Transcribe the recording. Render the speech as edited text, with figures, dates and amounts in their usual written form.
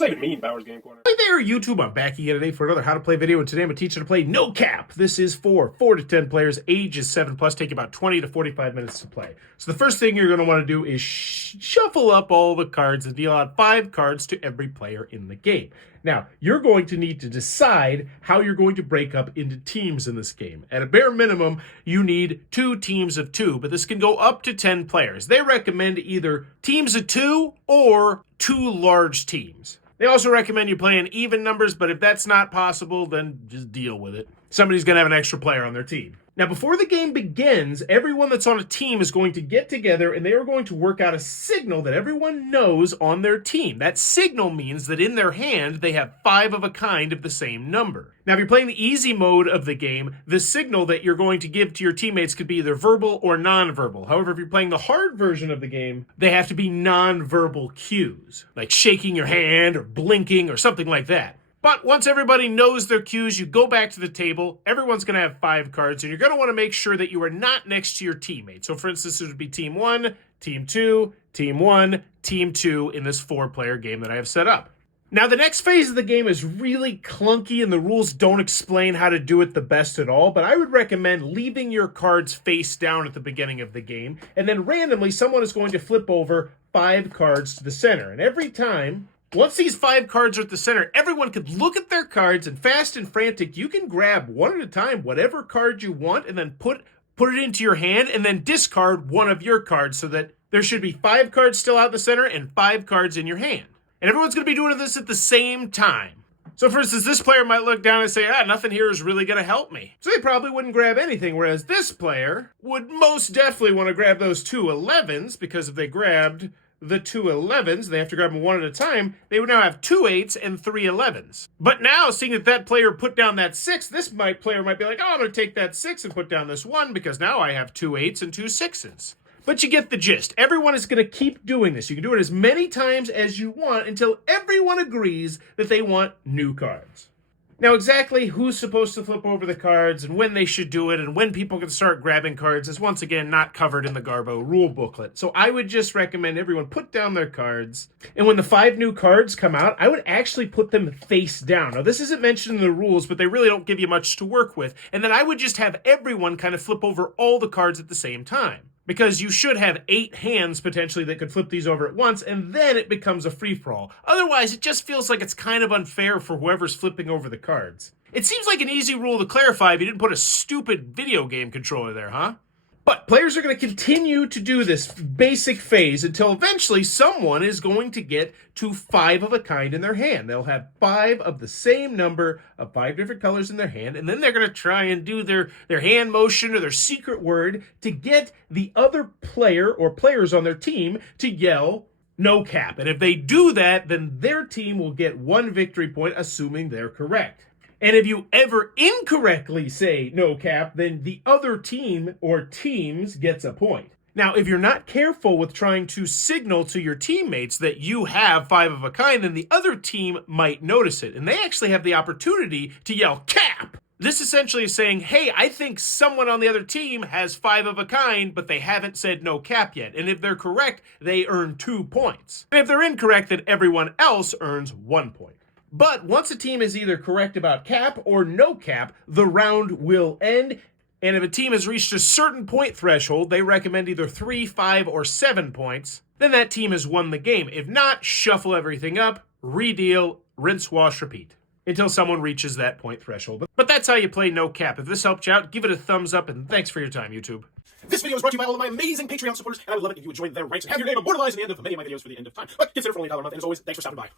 does that even mean, Bowers Game Corner? Hey there, YouTube. I'm back again today for another How to Play video, and today I'm going to teach you to play NoCap. This is for 4 to 10 players, ages 7+, take about 20 to 45 minutes to play. So the first thing you're going to want to do is shuffle up all the cards and deal out 5 cards to every player in the game. Now, you're going to need to decide how you're going to break up into teams in this game. At a bare minimum, you need 2 teams of 2, but this can go up to 10 players. They recommend either teams of 2 or 2 large teams. They also recommend you play in even numbers, but if that's not possible, then just deal with it. Somebody's going to have an extra player on their team. Now, before the game begins, everyone that's on a team is going to get together and they are going to work out a signal that everyone knows on their team. That signal means that in their hand, they have 5 of a kind of the same number. Now, if you're playing the easy mode of the game, the signal that you're going to give to your teammates could be either verbal or non-verbal. However, if you're playing the hard version of the game, they have to be non-verbal cues, like shaking your hand or blinking or something like that. But once everybody knows their cues, you go back to the table. Everyone's going to have 5 cards, and you're going to want to make sure that you are not next to your teammate. So, for instance, it would be Team 1, Team 2, Team 1, Team 2 in this 4-player game that I have set up. Now, the next phase of the game is really clunky, and the rules don't explain how to do it the best at all, but I would recommend leaving your cards face down at the beginning of the game, and then randomly someone is going to flip over 5 cards to the center. And every time, once these 5 cards are at the center, everyone could look at their cards, and fast and frantic, you can grab one at a time whatever card you want and then put it into your hand and then discard one of your cards so that there should be 5 cards still out in the center and 5 cards in your hand. And everyone's going to be doing this at the same time. So for instance, this player might look down and say, nothing here is really going to help me. So they probably wouldn't grab anything, whereas this player would most definitely want to grab those 2 11s, because if they grabbed the 2 11s, they have to grab them one at a time, they would now have 2 8s and 3 11s. But now, seeing that that player put down that 6, this player might be like, I'm going to take that 6 and put down this 1, because now I have 2 8s and 2 6s. But you get the gist. Everyone is going to keep doing this. You can do it as many times as you want until everyone agrees that they want new cards. Now, exactly who's supposed to flip over the cards and when they should do it and when people can start grabbing cards is once again not covered in the Garbo rule booklet. So I would just recommend everyone put down their cards. And when the 5 new cards come out, I would actually put them face down. Now, this isn't mentioned in the rules, but they really don't give you much to work with. And then I would just have everyone kind of flip over all the cards at the same time, because you should have 8 hands potentially that could flip these over at once, and then it becomes a free-for-all. Otherwise, it just feels like it's kind of unfair for whoever's flipping over the cards. It seems like an easy rule to clarify if you didn't put a stupid video game controller there, huh? But players are going to continue to do this basic phase until eventually someone is going to get to 5 of a kind in their hand. They'll have 5 of the same number of 5 different colors in their hand, and then they're going to try and do their hand motion or their secret word to get the other player or players on their team to yell NoCap. And if they do that, then their team will get 1 victory point, assuming they're correct. And if you ever incorrectly say NoCap, then the other team or teams gets a point. Now, if you're not careful with trying to signal to your teammates that you have 5 of a kind, then the other team might notice it. And they actually have the opportunity to yell cap. This essentially is saying, hey, I think someone on the other team has 5 of a kind, but they haven't said NoCap yet. And if they're correct, they earn 2 points. And if they're incorrect, then everyone else earns 1 point. But once a team is either correct about cap or no cap, the round will end. And if a team has reached a certain point threshold, they recommend either 3, 5, or 7 points, then that team has won the game. If not, shuffle everything up, redeal, rinse, wash, repeat, until someone reaches that point threshold. But that's how you play NoCap. If this helped you out, give it a thumbs up, and thanks for your time, YouTube. This video is brought to you by all of my amazing Patreon supporters, and I would love it if you would join their ranks and have your name immortalized in the end of many of my videos for the end of time. But consider for only $1 a month, and as always, thanks for stopping by.